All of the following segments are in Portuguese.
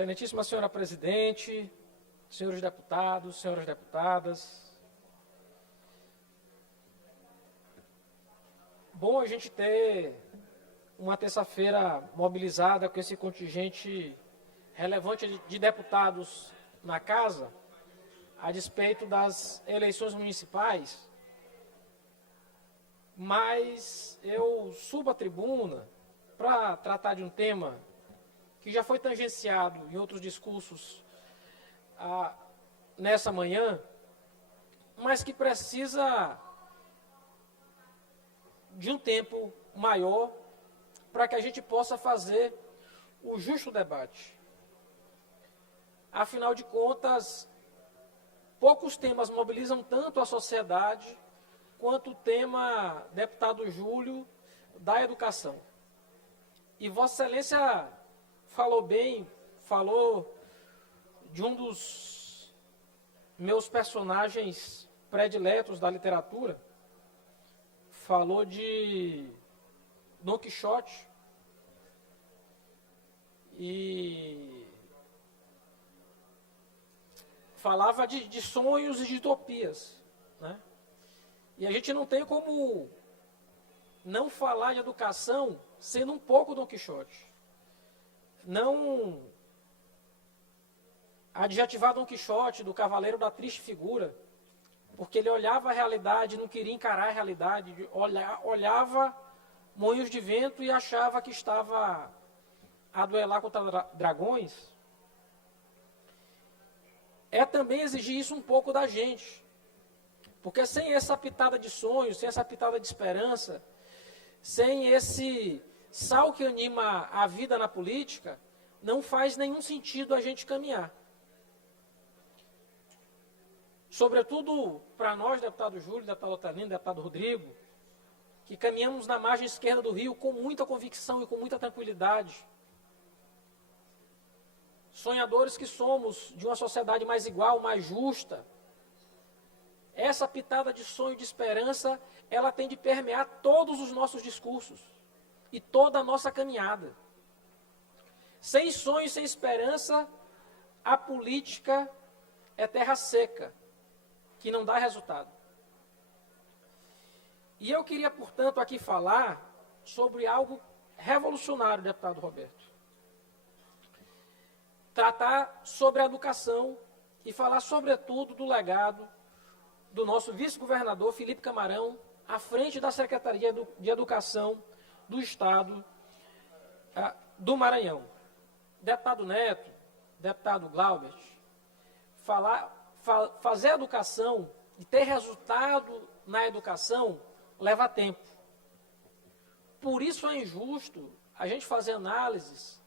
Excelentíssima senhora presidente, senhores deputados, senhoras deputadas. Bom a gente ter uma terça-feira mobilizada com esse contingente relevante de deputados na casa, a despeito das eleições municipais, mas eu subo à tribuna para tratar de um tema que já foi tangenciado em outros discursos nessa manhã, mas que precisa de um tempo maior para que a gente possa fazer o justo debate. Afinal de contas, poucos temas mobilizam tanto a sociedade quanto o tema, deputado Júlio, da educação. E Vossa Excelência falou bem, falou de um dos meus personagens prediletos da literatura, falou de Dom Quixote e falava de sonhos e de utopias, né? E a gente não tem como não falar de educação sendo um pouco Dom Quixote. Não adjetivar Dom Quixote do cavaleiro da triste figura, porque ele olhava a realidade, não queria encarar a realidade, olhava moinhos de vento e achava que estava a duelar contra dragões. É também exigir isso um pouco da gente, porque sem essa pitada de sonhos, sem essa pitada de esperança, sem esse sal que anima a vida na política, não faz nenhum sentido a gente caminhar. Sobretudo para nós, deputado Júlio, deputado Otelino, deputado Rodrigo, que caminhamos na margem esquerda do rio com muita convicção e com muita tranquilidade. Sonhadores que somos de uma sociedade mais igual, mais justa. Essa pitada de sonho, de esperança, ela tem de permear todos os nossos discursos e toda a nossa caminhada. Sem sonho e sem esperança, a política é terra seca, que não dá resultado. E eu queria, portanto, aqui falar sobre algo revolucionário, deputado Roberto. Tratar sobre a educação e falar, sobretudo, do legado do nosso vice-governador Felipe Camarão, à frente da Secretaria de Educação do Estado do Maranhão. Deputado Neto, deputado Glaubert, fazer educação e ter resultado na educação leva tempo. Por isso é injusto a gente fazer análises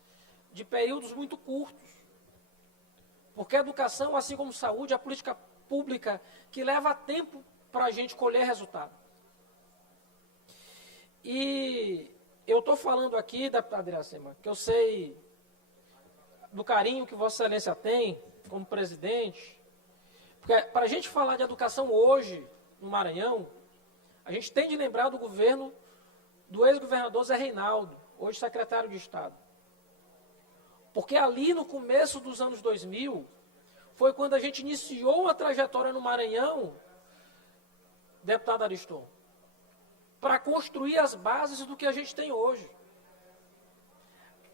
de períodos muito curtos. Porque a educação, assim como saúde, é a política pública que leva tempo para a gente colher resultado. E eu estou falando aqui, deputado Iracema, que eu sei do carinho que Vossa Excelência tem como presidente, porque para a gente falar de educação hoje no Maranhão, a gente tem de lembrar do governo do ex-governador Zé Reinaldo, hoje secretário de Estado. Porque ali no começo dos anos 2000, foi quando a gente iniciou uma trajetória no Maranhão, deputado Ariston, para construir as bases do que a gente tem hoje.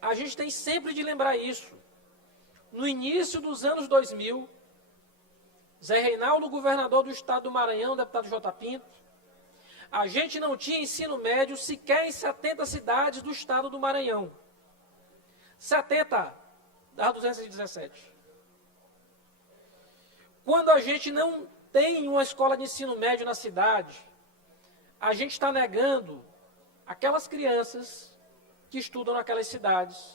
A gente tem sempre de lembrar isso. No início dos anos 2000, Zé Reinaldo, governador do Estado do Maranhão, deputado J. Pinto, a gente não tinha ensino médio sequer em 70 cidades do Estado do Maranhão. 70 das 217. Quando a gente não tem uma escola de ensino médio na cidade, a gente está negando aquelas crianças que estudam naquelas cidades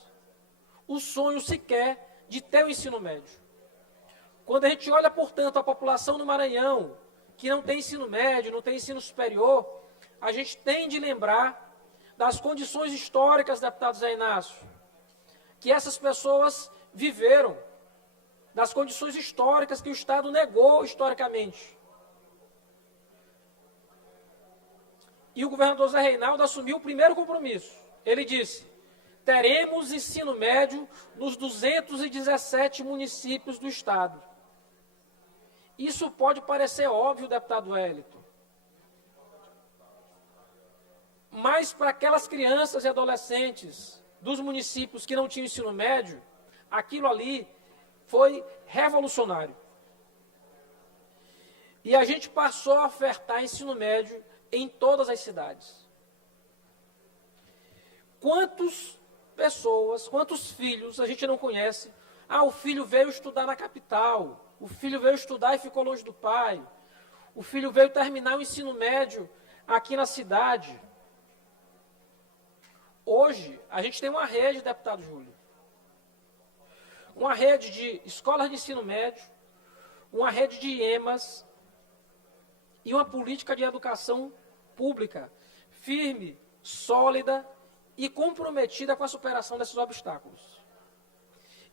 o sonho sequer de ter o ensino médio. Quando a gente olha, portanto, a população do Maranhão, que não tem ensino médio, não tem ensino superior, a gente tem de lembrar das condições históricas, deputado Zé Inácio, que essas pessoas viveram, das condições históricas que o Estado negou historicamente. E o governador Zé Reinaldo assumiu o primeiro compromisso. Ele disse, teremos ensino médio nos 217 municípios do estado. Isso pode parecer óbvio, deputado Wellington, mas para aquelas crianças e adolescentes dos municípios que não tinham ensino médio, aquilo ali foi revolucionário. E a gente passou a ofertar ensino médio em todas as cidades. Quantas pessoas, quantos filhos a gente não conhece? Ah, o filho veio estudar na capital, o filho veio estudar e ficou longe do pai, o filho veio terminar o ensino médio aqui na cidade. Hoje, a gente tem uma rede, deputado Júlio, uma rede de escolas de ensino médio, uma rede de IEMAs e uma política de educação pública firme, sólida e comprometida com a superação desses obstáculos.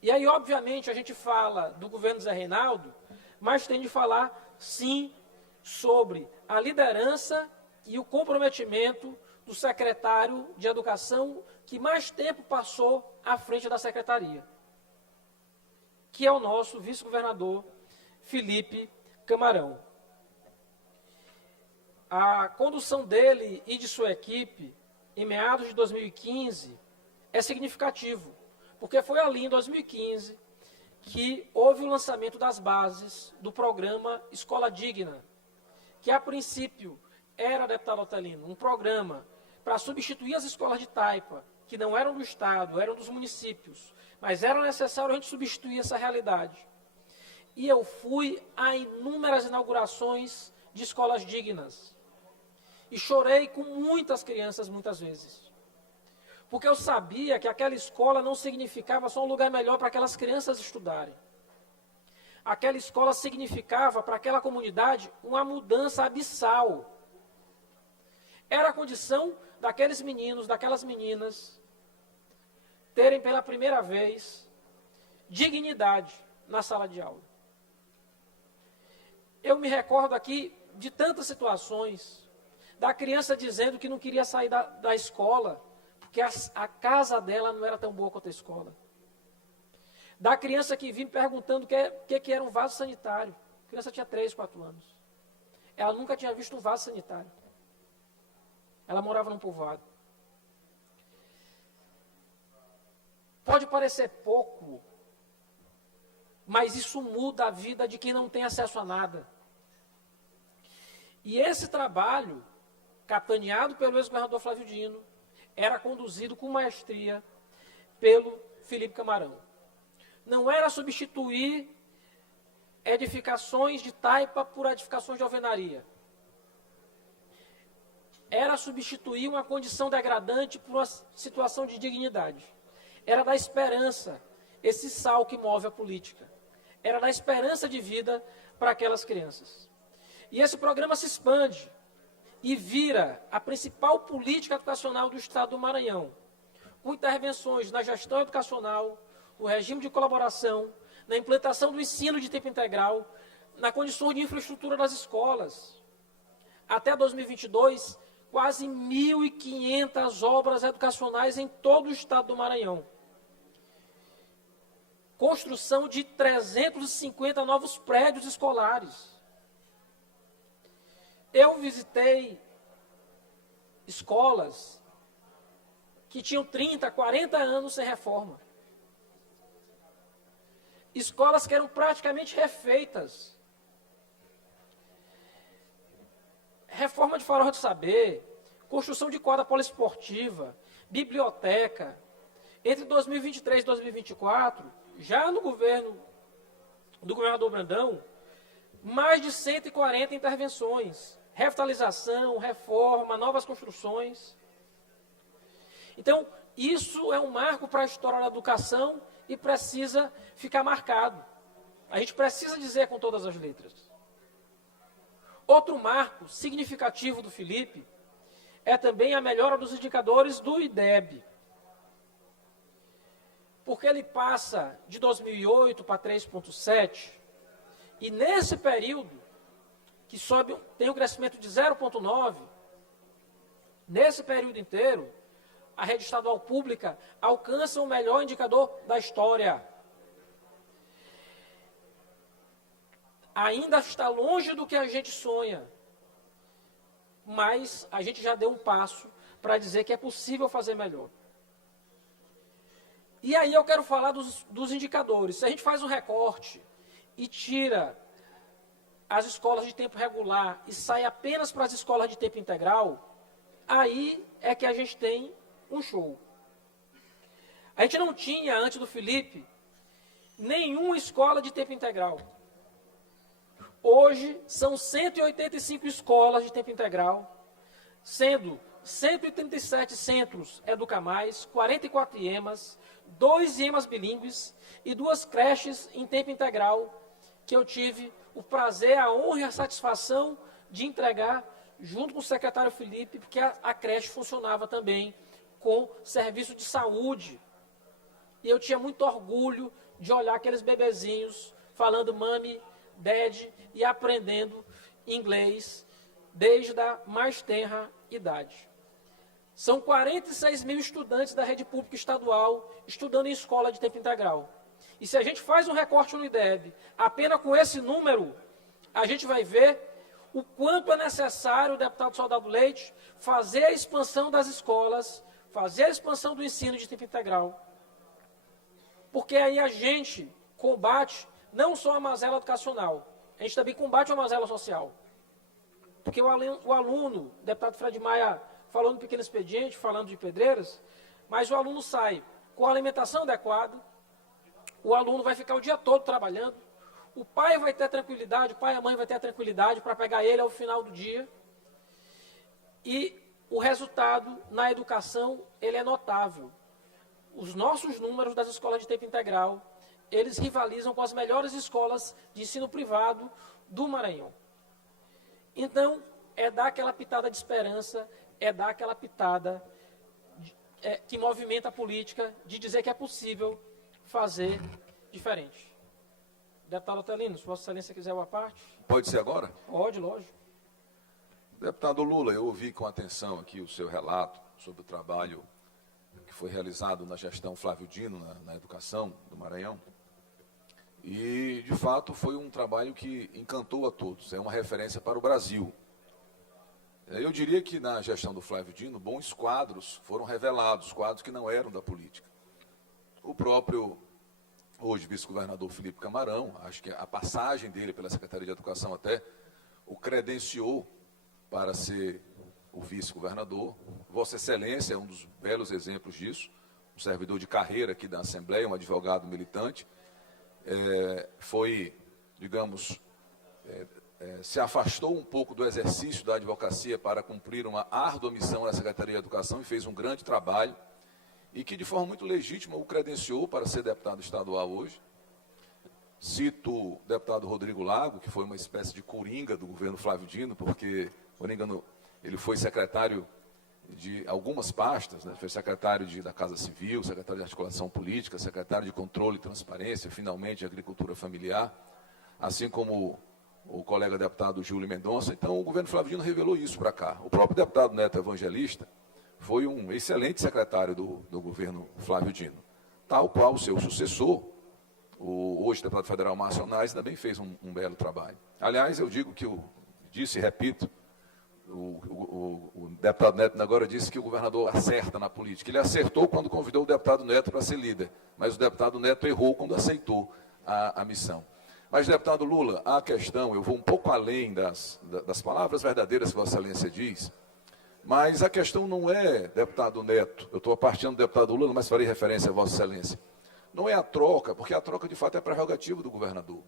E aí, obviamente, a gente fala do governo Zé Reinaldo, mas tem de falar, sim, sobre a liderança e o comprometimento do secretário de Educação que mais tempo passou à frente da secretaria, que é o nosso vice-governador Felipe Camarão. A condução dele e de sua equipe, em meados de 2015, é significativo, porque foi ali em 2015 que houve o lançamento das bases do programa Escola Digna, que a princípio era, deputado Otelino, um programa para substituir as escolas de taipa, que não eram do Estado, eram dos municípios, mas era necessário a gente substituir essa realidade. E eu fui a inúmeras inaugurações de escolas dignas. E chorei com muitas crianças, muitas vezes. Porque eu sabia que aquela escola não significava só um lugar melhor para aquelas crianças estudarem. Aquela escola significava para aquela comunidade uma mudança abissal. Era a condição daqueles meninos, daquelas meninas, terem pela primeira vez dignidade na sala de aula. Eu me recordo aqui de tantas situações, da criança dizendo que não queria sair da escola, porque a casa dela não era tão boa quanto a escola. Da criança que vinha perguntando o que era um vaso sanitário. A criança tinha 3, 4 anos. Ela nunca tinha visto um vaso sanitário. Ela morava num povoado. Pode parecer pouco, mas isso muda a vida de quem não tem acesso a nada. E esse trabalho, capitaneado pelo ex-governador Flávio Dino, era conduzido com maestria pelo Felipe Camarão. Não era substituir edificações de taipa por edificações de alvenaria. Era substituir uma condição degradante por uma situação de dignidade. Era dar esperança, esse sal que move a política. Era dar esperança de vida para aquelas crianças. E esse programa se expande e vira a principal política educacional do Estado do Maranhão, com intervenções na gestão educacional, no regime de colaboração, na implantação do ensino de tempo integral, na condição de infraestrutura das escolas. Até 2022, quase 1.500 obras educacionais em todo o Estado do Maranhão. Construção de 350 novos prédios escolares. Eu visitei escolas que tinham 30, 40 anos sem reforma. Escolas que eram praticamente refeitas. Reforma de farol de saber, construção de quadra poliesportiva, biblioteca. Entre 2023 e 2024, já no governo do governador Brandão, mais de 140 intervenções, revitalização, reforma, novas construções. Então, isso é um marco para a história da educação e precisa ficar marcado. A gente precisa dizer com todas as letras. Outro marco significativo do Felipe é também a melhora dos indicadores do IDEB. Porque ele passa de 2008 para 3,7, e nesse período, que tem um crescimento de 0,9, nesse período inteiro, a rede estadual pública alcança o melhor indicador da história. Ainda está longe do que a gente sonha, mas a gente já deu um passo para dizer que é possível fazer melhor. E aí eu quero falar dos indicadores. Se a gente faz um recorte e tira as escolas de tempo regular e sai apenas para as escolas de tempo integral, aí é que a gente tem um show. A gente não tinha, antes do Felipe, nenhuma escola de tempo integral. Hoje, são 185 escolas de tempo integral, sendo 137 centros Educa Mais, 44 IEMAs, 2 IEMAs bilíngues e 2 creches em tempo integral, que eu tive o prazer, a honra e a satisfação de entregar junto com o secretário Felipe, porque a creche funcionava também com serviço de saúde. E eu tinha muito orgulho de olhar aqueles bebezinhos falando mami, dad e aprendendo inglês desde a mais tenra idade. São 46 mil estudantes da rede pública estadual estudando em escola de tempo integral. E se a gente faz um recorte no IDEB, apenas com esse número, a gente vai ver o quanto é necessário, deputado Soldado Leite, fazer a expansão das escolas, fazer a expansão do ensino de tempo integral. Porque aí a gente combate não só a mazela educacional, a gente também combate a mazela social. Porque o aluno, o deputado Fred Maia falou no pequeno expediente, falando de Pedreiras, mas o aluno sai com a alimentação adequada, o aluno vai ficar o dia todo trabalhando, o pai vai ter tranquilidade, o pai e a mãe vai ter a tranquilidade para pegar ele ao final do dia, e o resultado na educação, ele é notável. Os nossos números das escolas de tempo integral, eles rivalizam com as melhores escolas de ensino privado do Maranhão. Então, é dar aquela pitada de esperança, é dar aquela pitada que movimenta a política, de dizer que é possível fazer diferente. Deputado Otelino, se Vossa Excelência quiser uma parte. Pode ser agora? Pode, lógico. Deputado Lula, eu ouvi com atenção aqui o seu relato sobre o trabalho que foi realizado na gestão Flávio Dino, na educação do Maranhão. E, de fato, foi um trabalho que encantou a todos, é uma referência para o Brasil. Eu diria que na gestão do Flávio Dino, bons quadros foram revelados, quadros que não eram da política. O próprio, hoje, vice-governador Felipe Camarão, acho que a passagem dele pela Secretaria de Educação até o credenciou para ser o vice-governador. Vossa Excelência é um dos belos exemplos disso, um servidor de carreira aqui da Assembleia, um advogado militante, foi, digamos, se afastou um pouco do exercício da advocacia para cumprir uma árdua missão na Secretaria de Educação e fez um grande trabalho, e que de forma muito legítima o credenciou para ser deputado estadual hoje. Cito o deputado Rodrigo Lago, que foi uma espécie de coringa do governo Flávio Dino, porque, por engano, ele foi secretário de algumas pastas, né? Foi secretário da Casa Civil, secretário de Articulação Política, secretário de Controle e Transparência, finalmente de Agricultura Familiar, assim como o colega deputado Júlio Mendonça. Então, o governo Flávio Dino revelou isso para cá. O próprio deputado Neto Evangelista foi um excelente secretário do governo Flávio Dino, tal qual o seu sucessor, o hoje deputado federal Márcio Onais, também fez um belo trabalho. Aliás, eu digo que, disse e repito, o deputado Neto agora disse que o governador acerta na política. Ele acertou quando convidou o deputado Neto para ser líder, mas o deputado Neto errou quando aceitou a missão. Mas, deputado Lula, a questão, eu vou um pouco além das palavras verdadeiras que Vossa Excelência diz, mas a questão não é, deputado Neto, eu estou partindo do deputado Lula, mas farei referência a Vossa Excelência, não é a troca, porque a troca de fato é prerrogativa do governador.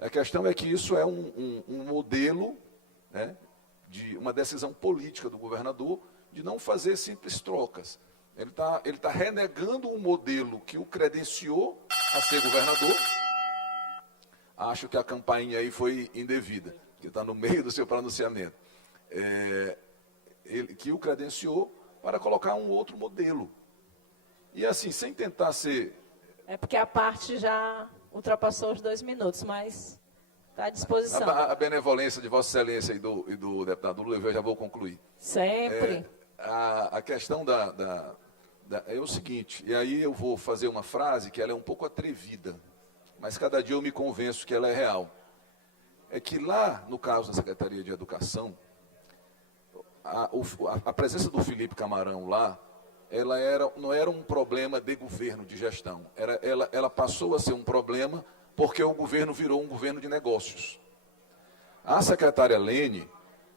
A questão é que isso é um modelo, né, de uma decisão política do governador de não fazer simples trocas. Ele tá renegando um modelo que o credenciou a ser governador. Acho que a campainha aí foi indevida, que está no meio do seu pronunciamento. Que o credenciou para colocar um outro modelo. E assim, sem tentar ser... É porque a parte já ultrapassou os 2 minutos, mas está à disposição. A benevolência de Vossa Excelência e do deputado Lula, eu já vou concluir. Sempre. A questão é o seguinte, e aí eu vou fazer uma frase que ela é um pouco atrevida, mas cada dia eu me convenço que ela é real. É que lá, no caso da Secretaria de Educação, a presença do Felipe Camarão lá, não era um problema de governo, de gestão. Ela passou a ser um problema porque o governo virou um governo de negócios. A secretária Lene,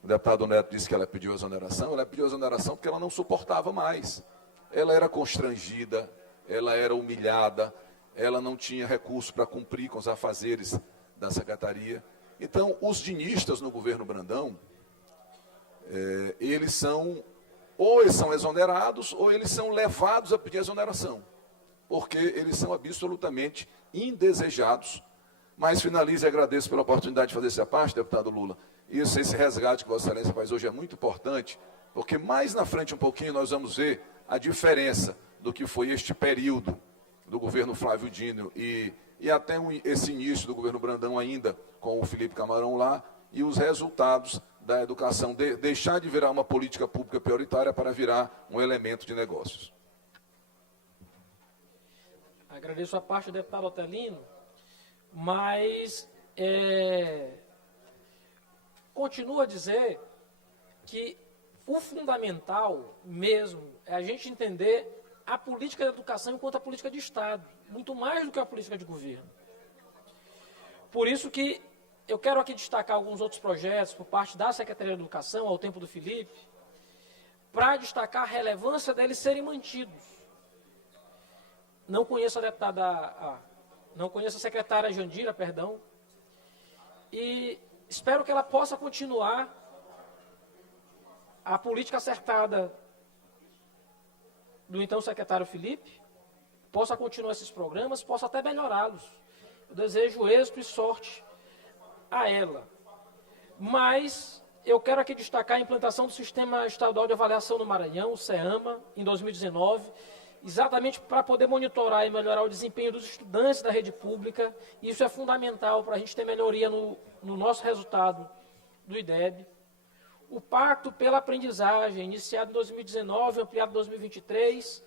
o deputado Neto disse que ela pediu exoneração porque ela não suportava mais. Ela era constrangida, ela era humilhada, ela não tinha recurso para cumprir com os afazeres da secretaria. Então, os dinistas no governo Brandão, eles são exonerados ou eles são levados a pedir exoneração, porque eles são absolutamente indesejados. Mas finalizo e agradeço pela oportunidade de fazer essa parte, deputado Lula. Esse resgate que Vossa Excelência faz hoje é muito importante, porque mais na frente um pouquinho nós vamos ver a diferença do que foi este período do governo Flávio Dino e até esse início do governo Brandão ainda, com o Felipe Camarão lá, e os resultados da educação, deixar de virar uma política pública prioritária para virar um elemento de negócios. Agradeço a parte do deputado Otelino, mas continuo a dizer que o fundamental mesmo é a gente entender a política de educação enquanto a política de Estado, muito mais do que a política de governo. Por isso que eu quero aqui destacar alguns outros projetos por parte da Secretaria de Educação, ao tempo do Felipe, para destacar a relevância deles serem mantidos. Não conheço a secretária Jandira, perdão, e espero que ela possa continuar a política acertada do então secretário Felipe, possa continuar esses programas, possa até melhorá-los. Eu desejo êxito e sorte a ela. Mas eu quero aqui destacar a implantação do Sistema Estadual de Avaliação no Maranhão, o SEAMA, em 2019, exatamente para poder monitorar e melhorar o desempenho dos estudantes da rede pública. Isso é fundamental para a gente ter melhoria no nosso resultado do IDEB. O Pacto pela Aprendizagem, iniciado em 2019, ampliado em 2023,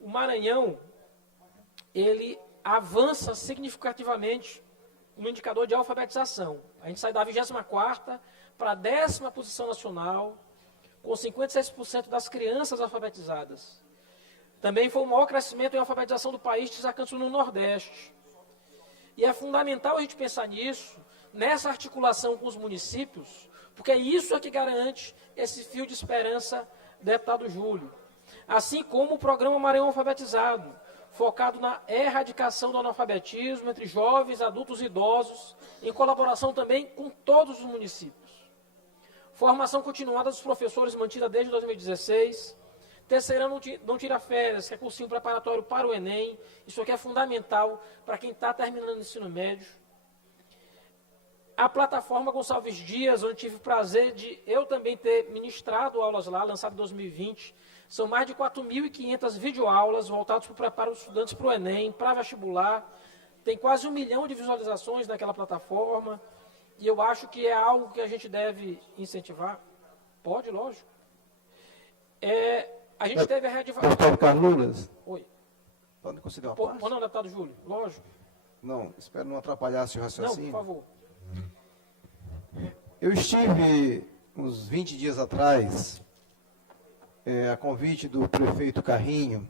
o Maranhão, ele avança significativamente no indicador de alfabetização. A gente sai da 24ª para a 10ª posição nacional, com 56% das crianças alfabetizadas. Também foi o maior crescimento em alfabetização do país, destacando-se no Nordeste. E é fundamental a gente pensar nisso, nessa articulação com os municípios, porque é isso que garante esse fio de esperança, deputado Júlio. Assim como o programa Maranhão Alfabetizado, focado na erradicação do analfabetismo entre jovens, adultos e idosos, em colaboração também com todos os municípios. Formação continuada dos professores mantida desde 2016. Terceirão não tira férias, que é cursinho preparatório para o Enem. Isso aqui é fundamental para quem está terminando o ensino médio. A plataforma Gonçalves Dias, onde tive o prazer de eu também ter ministrado aulas lá, lançado em 2020. São mais de 4.500 videoaulas voltadas para o preparo dos estudantes para o Enem, para vestibular. Tem quase 1 milhão de visualizações naquela plataforma. E eu acho que é algo que a gente deve incentivar. Pode, lógico. A gente deve reativar... Deputado Carlunas? Oi. Pode considerar uma parte? Não, deputado Júlio, lógico. Não, espero não atrapalhar seu raciocínio. Não, por favor. Eu estive, uns 20 dias atrás, a convite do prefeito Carrinho,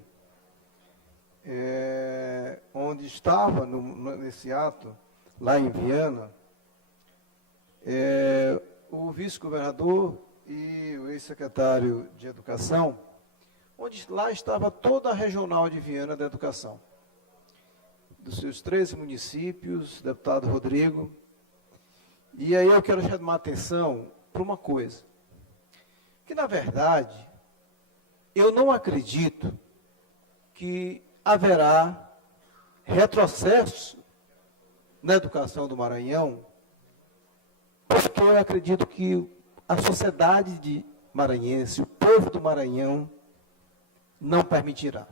onde estava, nesse ato, lá em Viana, o vice-governador e o ex-secretário de Educação, onde lá estava toda a regional de Viana da Educação, dos seus 13 municípios, deputado Rodrigo. E aí eu quero chamar a atenção para uma coisa, que na verdade, eu não acredito que haverá retrocesso na educação do Maranhão, porque eu acredito que a sociedade de maranhense, o povo do Maranhão, não permitirá.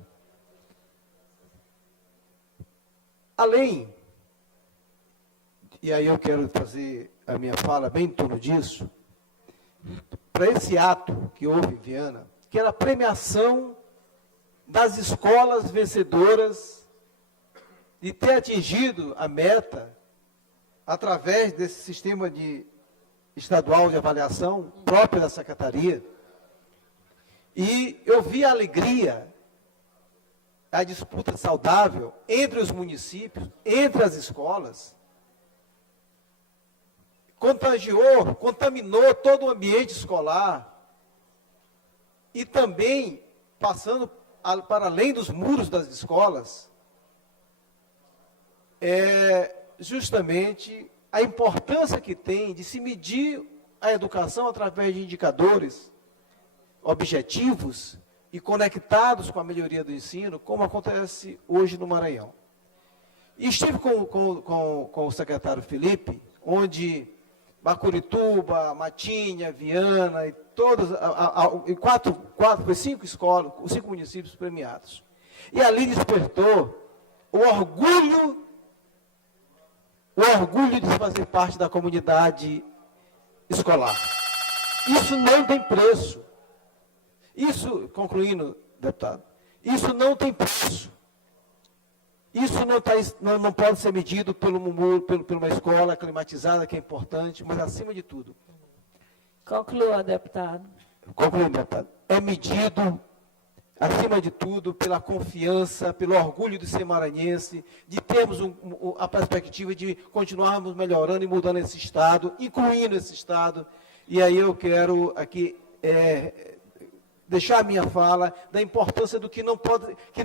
Além, e aí eu quero fazer a minha fala bem em torno disso, para esse ato que houve em Viana, que era a premiação das escolas vencedoras de ter atingido a meta através desse sistema estadual de avaliação próprio da secretaria. E eu vi a alegria, a disputa saudável entre os municípios, entre as escolas, contaminou todo o ambiente escolar e também, passando para além dos muros das escolas, justamente a importância que tem de se medir a educação através de indicadores objetivos e conectados com a melhoria do ensino, como acontece hoje no Maranhão. E estive com o secretário Felipe, onde Bacurituba, Matinha, Viana, e todas, foi 5 escolas, os 5 municípios premiados. E ali despertou o orgulho de fazer parte da comunidade escolar. Isso não tem preço. Isso, concluindo, deputado, isso não tem preço. Isso não pode ser medido por uma escola climatizada, que é importante, mas, acima de tudo... Conclua, deputado. Concluindo, deputado. É medido, acima de tudo, pela confiança, pelo orgulho de ser maranhense, de termos a perspectiva de continuarmos melhorando e mudando esse Estado, incluindo esse Estado. E aí eu quero aqui... deixar a minha fala da importância do que não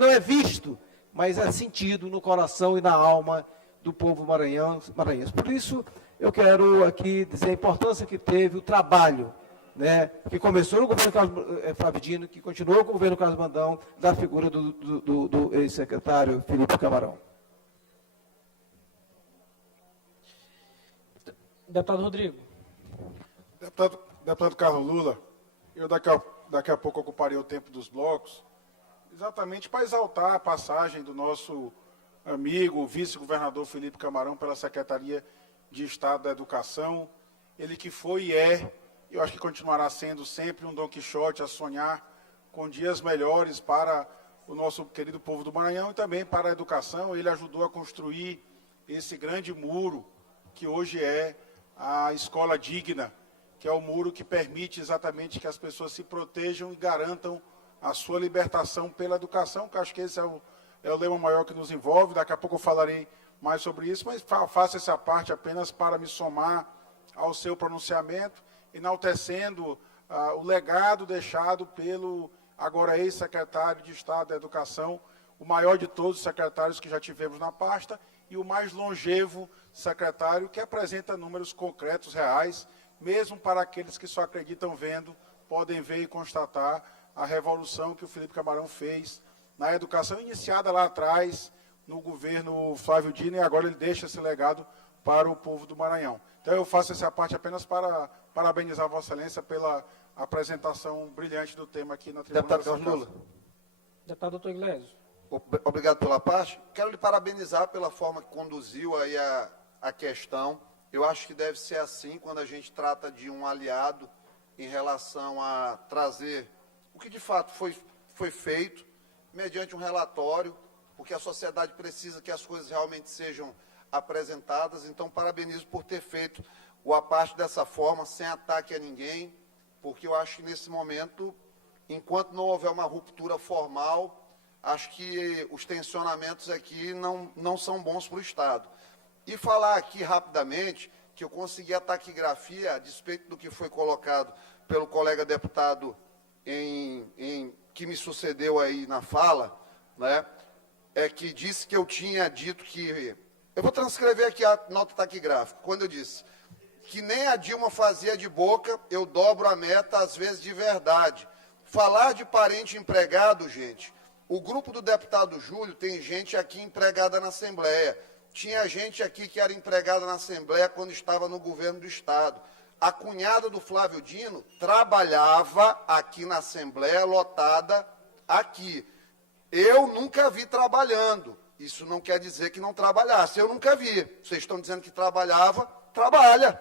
é visto, mas é sentido no coração e na alma do povo maranhense. Por isso, eu quero aqui dizer a importância que teve o trabalho, né, que começou no governo Carlos Flávio Dino, que continuou com o governo Carlos Brandão, da figura do ex-secretário Felipe Camarão. Deputado Rodrigo. Deputado Carlos Lula, eu daqui a pouco ocuparei o tempo dos blocos, exatamente para exaltar a passagem do nosso amigo, vice-governador Felipe Camarão, pela Secretaria de Estado da Educação. Ele que foi e eu acho que continuará sendo sempre um Dom Quixote a sonhar com dias melhores para o nosso querido povo do Maranhão e também para a educação. Ele ajudou a construir esse grande muro que hoje é a escola digna, que é o muro que permite exatamente que as pessoas se protejam e garantam a sua libertação pela educação, que acho que esse é o lema maior que nos envolve. Daqui a pouco eu falarei mais sobre isso, mas faço essa parte apenas para me somar ao seu pronunciamento, enaltecendo o legado deixado pelo agora ex-secretário de Estado da Educação, o maior de todos os secretários que já tivemos na pasta e o mais longevo secretário, que apresenta números concretos, reais, mesmo para aqueles que só acreditam vendo, podem ver e constatar a revolução que o Felipe Camarão fez na educação, iniciada lá atrás, no governo Flávio Dino, e agora ele deixa esse legado para o povo do Maranhão. Então, eu faço essa parte apenas para parabenizar Vossa Excelência pela apresentação brilhante do tema aqui na tribuna. Deputado Carlos Lula. Deputado doutor Iglesias. Obrigado pela parte. Quero lhe parabenizar pela forma que conduziu aí a questão. Eu acho que deve ser assim quando a gente trata de um aliado em relação a trazer o que de fato foi feito, mediante um relatório, porque a sociedade precisa que as coisas realmente sejam apresentadas. Então, parabenizo por ter feito a parte dessa forma, sem ataque a ninguém, porque eu acho que nesse momento, enquanto não houver uma ruptura formal, acho que os tensionamentos aqui não são bons para o Estado. E falar aqui rapidamente que eu consegui a taquigrafia, a despeito do que foi colocado pelo colega deputado que me sucedeu aí na fala, né, que disse que eu tinha dito que... Eu vou transcrever aqui a nota taquigráfica. Quando eu disse que nem a Dilma fazia de boca, eu dobro a meta, às vezes de verdade. Falar de parente empregado, gente, o grupo do deputado Júlio tem gente aqui empregada na Assembleia. Tinha gente aqui que era empregada na Assembleia quando estava no governo do Estado. A cunhada do Flávio Dino trabalhava aqui na Assembleia, lotada aqui. Eu nunca vi trabalhando. Isso não quer dizer que não trabalhasse. Eu nunca vi. Vocês estão dizendo que trabalhava, trabalha.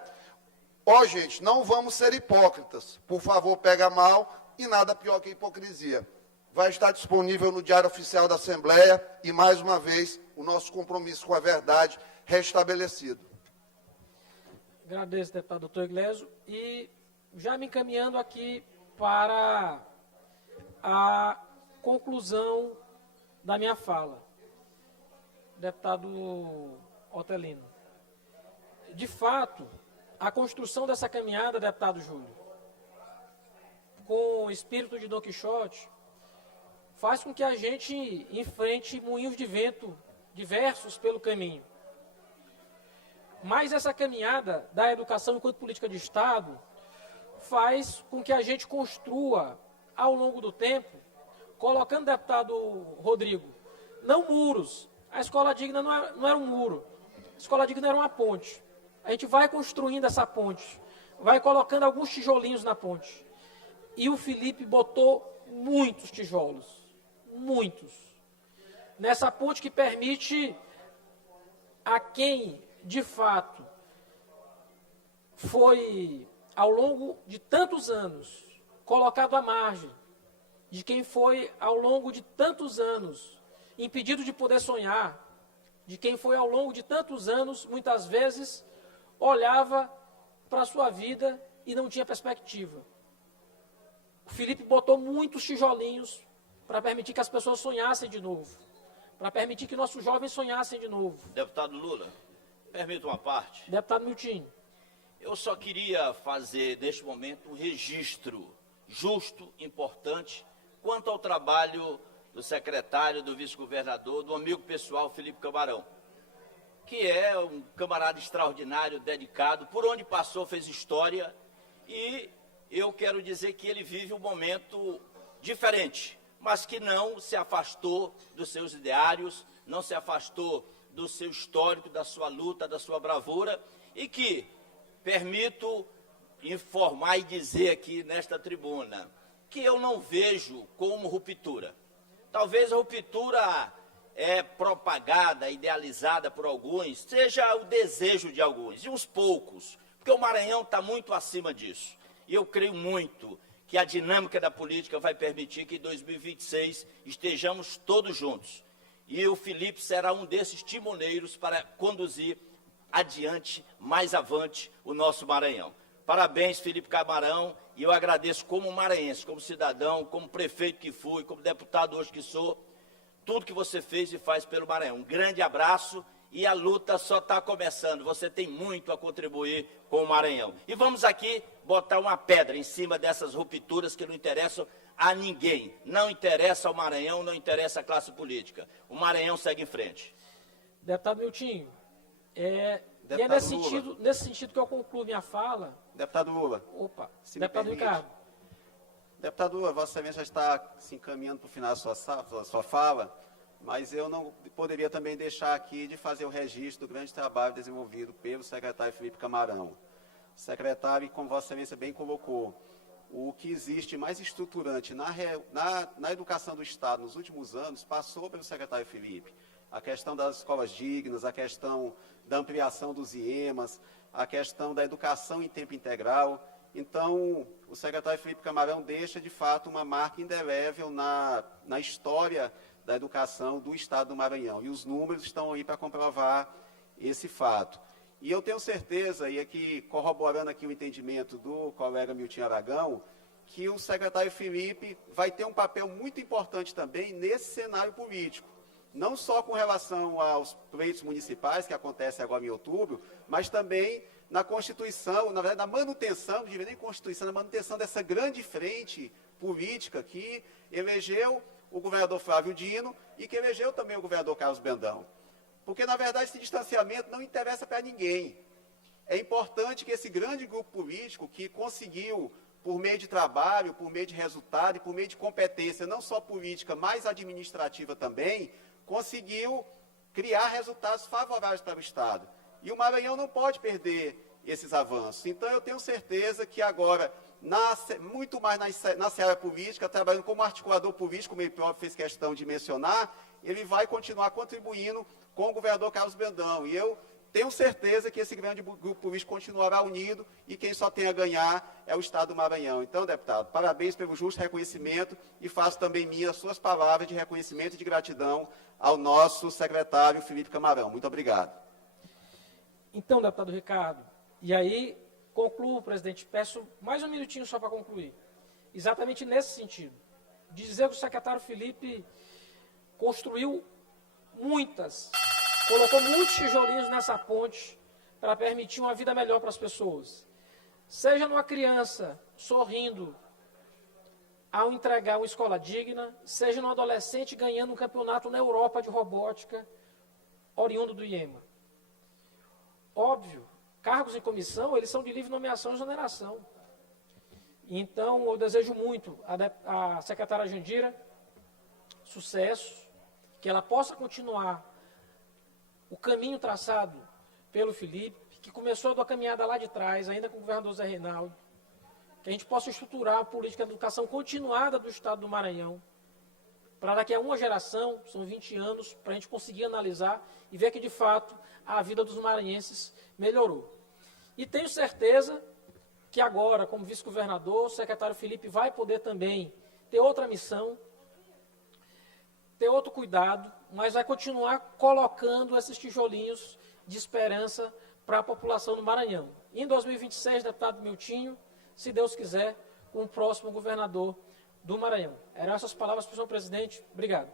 Ó, gente, não vamos ser hipócritas. Por favor, pega mal, e nada pior que hipocrisia. vai estar disponível no Diário Oficial da Assembleia e, mais uma vez, o nosso compromisso com a verdade restabelecido. Agradeço, deputado doutor Iglesio. E já me encaminhando aqui para a conclusão da minha fala, deputado Otelino. De fato, a construção dessa caminhada, deputado Júlio, com o espírito de Dom Quixote, faz com que a gente enfrente moinhos de vento diversos pelo caminho. Mas essa caminhada da educação enquanto política de Estado faz com que a gente construa, ao longo do tempo, colocando, deputado Rodrigo, não muros. A escola digna não era um muro. A escola digna era uma ponte. A gente vai construindo essa ponte, vai colocando alguns tijolinhos na ponte. E o Felipe botou muitos tijolos, muitos, nessa ponte que permite a quem, de fato, foi, ao longo de tantos anos, colocado à margem, de quem foi, ao longo de tantos anos, impedido de poder sonhar, de quem foi, ao longo de tantos anos, muitas vezes, olhava para a sua vida e não tinha perspectiva. O Felipe botou muitos tijolinhos para permitir que as pessoas sonhassem de novo, para permitir que nossos jovens sonhassem de novo. Deputado Lula, permita uma parte. Deputado Miltinho. Eu só queria fazer, neste momento, um registro justo, importante, quanto ao trabalho do secretário, do vice-governador, do amigo pessoal Felipe Camarão, que é um camarada extraordinário, dedicado, por onde passou fez história, e eu quero dizer que ele vive um momento diferente, mas que não se afastou dos seus ideários, não se afastou do seu histórico, da sua luta, da sua bravura, e que, permito informar e dizer aqui nesta tribuna, que eu não vejo como ruptura. Talvez a ruptura é propagada, idealizada por alguns, seja o desejo de alguns, e uns poucos, porque o Maranhão está muito acima disso. E eu creio muito que a dinâmica da política vai permitir que em 2026 estejamos todos juntos. E o Felipe será um desses timoneiros para conduzir adiante, mais avante, o nosso Maranhão. Parabéns, Felipe Camarão, e eu agradeço como maranhense, como cidadão, como prefeito que fui, como deputado hoje que sou, tudo que você fez e faz pelo Maranhão. Um grande abraço e a luta só está começando. Você tem muito a contribuir com o Maranhão. E vamos aqui botar uma pedra em cima dessas rupturas que não interessam a ninguém. Não interessa ao Maranhão, não interessa a classe política. O Maranhão segue em frente. Deputado Miltinho, e é Deputado nesse sentido que eu concluo minha fala. Deputado Lula. Opa, se me deputado permite. Ricardo. Deputado Lula, Vossa Excelência já está se encaminhando para o final da sua fala, mas eu não poderia também deixar aqui de fazer o registro do grande trabalho desenvolvido pelo secretário Felipe Camarão. O secretário, como Vossa Excelência bem colocou, o que existe mais estruturante na educação do Estado nos últimos anos passou pelo secretário Felipe. A questão das escolas dignas, a questão da ampliação dos IEMAs, a questão da educação em tempo integral. Então, o secretário Felipe Camarão deixa, de fato, uma marca indelével na história da educação do Estado do Maranhão. E os números estão aí para comprovar esse fato. E eu tenho certeza, e aqui corroborando aqui o entendimento do colega Milton Aragão, que o secretário Felipe vai ter um papel muito importante também nesse cenário político. Não só com relação aos pleitos municipais, que acontecem agora em outubro, mas também na constituição, na verdade, na manutenção, não diria nem constituição, na manutenção dessa grande frente política que elegeu o governador Flávio Dino e que elegeu também o governador Carlos Brandão. Porque, na verdade, esse distanciamento não interessa para ninguém. É importante que esse grande grupo político que conseguiu, por meio de trabalho, por meio de resultado e por meio de competência, não só política, mas administrativa também, conseguiu criar resultados favoráveis para o Estado. E o Maranhão não pode perder esses avanços. Então, eu tenho certeza que agora, muito mais na seara política, trabalhando como articulador político, como ele próprio fez questão de mencionar, ele vai continuar contribuindo com o governador Carlos Brandão. E eu tenho certeza que esse grande grupo político continuará unido e quem só tem a ganhar é o Estado do Maranhão. Então, deputado, parabéns pelo justo reconhecimento e faço também minhas suas palavras de reconhecimento e de gratidão ao nosso secretário Felipe Camarão. Muito obrigado. Então, deputado Ricardo, e aí concluo, presidente, peço mais um minutinho só para concluir. Exatamente nesse sentido. Dizer que o secretário Felipe construiu colocou muitos tijolinhos nessa ponte para permitir uma vida melhor para as pessoas. Seja numa criança sorrindo ao entregar uma escola digna, seja num adolescente ganhando um campeonato na Europa de robótica, oriundo do IEMA. Óbvio, cargos em comissão, eles são de livre nomeação e exoneração. Então, eu desejo muito à secretária Jandira sucesso, que ela possa continuar o caminho traçado pelo Felipe, que começou a caminhada lá de trás, ainda com o governador Zé Reinaldo, que a gente possa estruturar a política de educação continuada do Estado do Maranhão, para daqui a uma geração, são 20 anos, para a gente conseguir analisar e ver que, de fato, a vida dos maranhenses melhorou. E tenho certeza que agora, como vice-governador, o secretário Felipe vai poder também ter outra missão, ter outro cuidado, mas vai continuar colocando esses tijolinhos de esperança para a população do Maranhão. Em 2026, deputado Miltinho, se Deus quiser, com o próximo governador do Maranhão. Eram essas palavras, senhor presidente. Obrigado.